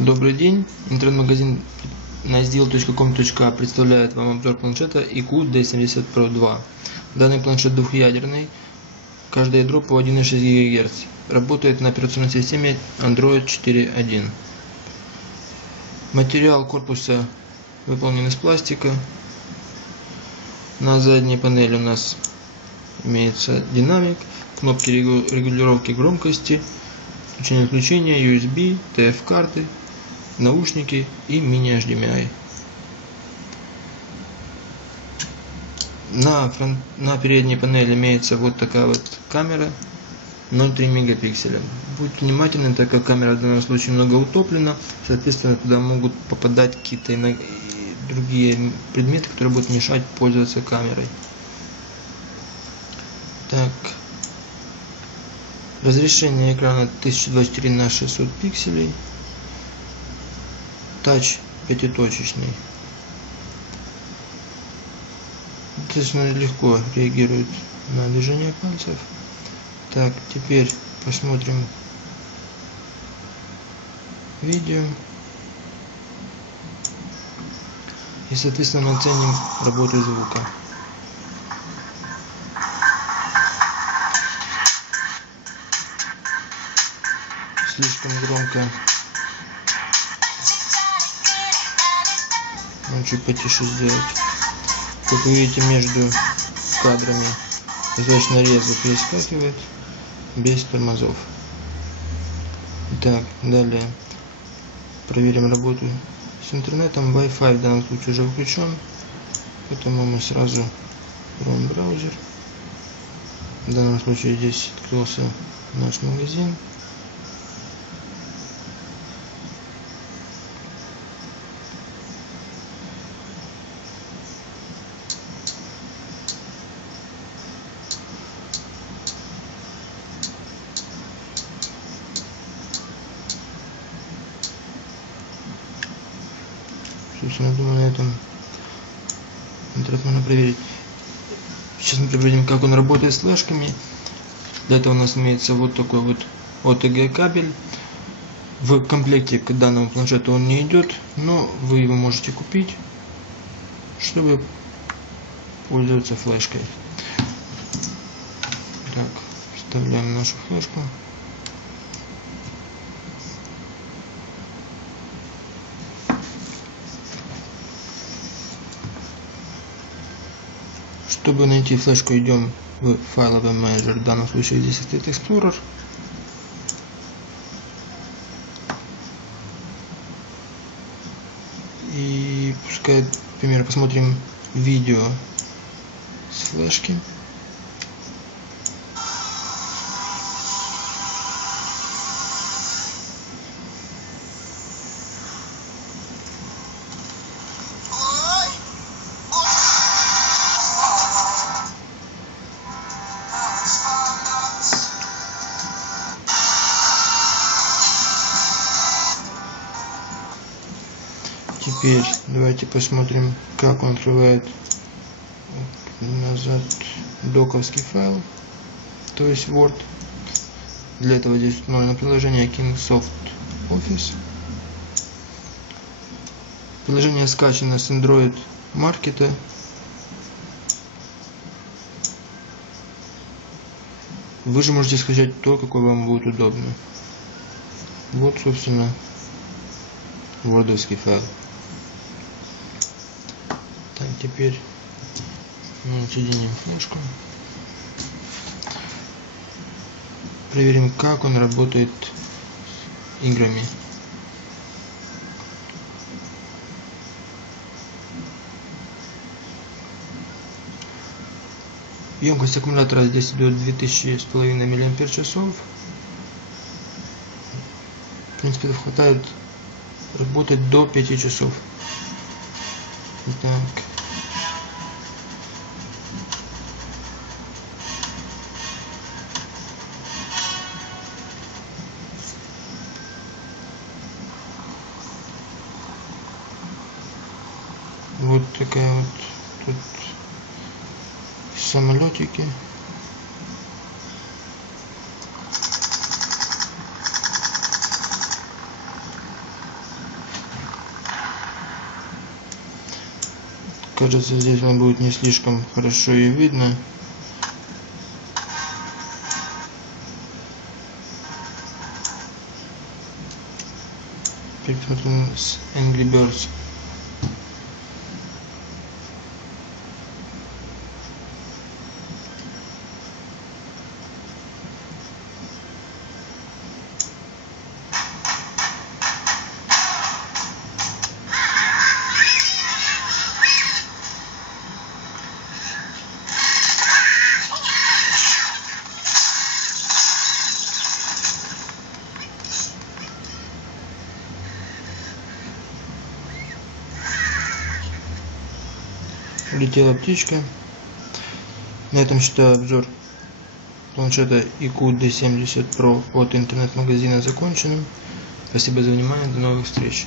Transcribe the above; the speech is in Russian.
Добрый день. Интернет-магазин nazdel.com.a представляет вам обзор планшета IQ D70 Pro 2. Данный планшет двухъядерный, каждое ядро по 1,6 ГГц. Работает на операционной системе Android 4.1. Материал корпуса выполнен из пластика. На задней панели у нас имеется динамик, кнопки регулировки громкости, включения-выключения, USB, TF-карты, наушники и мини-HDMI. На, фронт, на передней панели имеется вот такая вот камера 0,3 мегапикселя. Будьте внимательны, так как камера в данном случае много утоплена, соответственно туда могут попадать какие-то другие предметы, которые будут мешать пользоваться камерой. Так. Разрешение экрана 1024 на 600 пикселей тач пятиточечный. Достаточно легко реагирует на движение пальцев. Так, теперь посмотрим видео. И, соответственно, оценим работу звука. Слишком громко Ну, чуть потише сделать. Как вы видите, между кадрами достаточно резко перескакивает, без тормозов. Так, далее проверим работу с интернетом. Wi-Fi в данном случае уже включен, поэтому мы сразу откроем браузер. В данном случае здесь открылся наш магазин. Собственно, думаю, на этом интернет проверить. Сейчас мы проверим, как он работает с флешками. Для этого у нас имеется вот такой вот OTG кабель. В комплекте к данному планшету он не идет, но вы его можете купить, чтобы пользоваться флешкой. Так, вставляем нашу флешку. Чтобы найти флешку, идем в файловый менеджер. В данном случае здесь стоит Explorer. И пускай, например, посмотрим видео с флешки. Теперь давайте посмотрим, как он открывает назад доковский файл, то есть Word. Для этого здесь установлено приложение Kingsoft Office. Приложение скачано с Android Market. Вы же можете скачать то, какое вам будет удобно. Вот, собственно, вордовский файл. Теперь мы отсоединим флешку. Проверим, как он работает с играми. Емкость аккумулятора здесь идет 2500 мАч. В принципе, хватает работать до 5 часов. Так. вот такая вот тут самолетики. Кажется здесь он будет не слишком хорошо и видно. Пересмотрим с Angry Birds. Улетела птичка. На этом считаю обзор планшета IQ D70 Pro от интернет-магазина законченным. Спасибо за внимание. До новых встреч.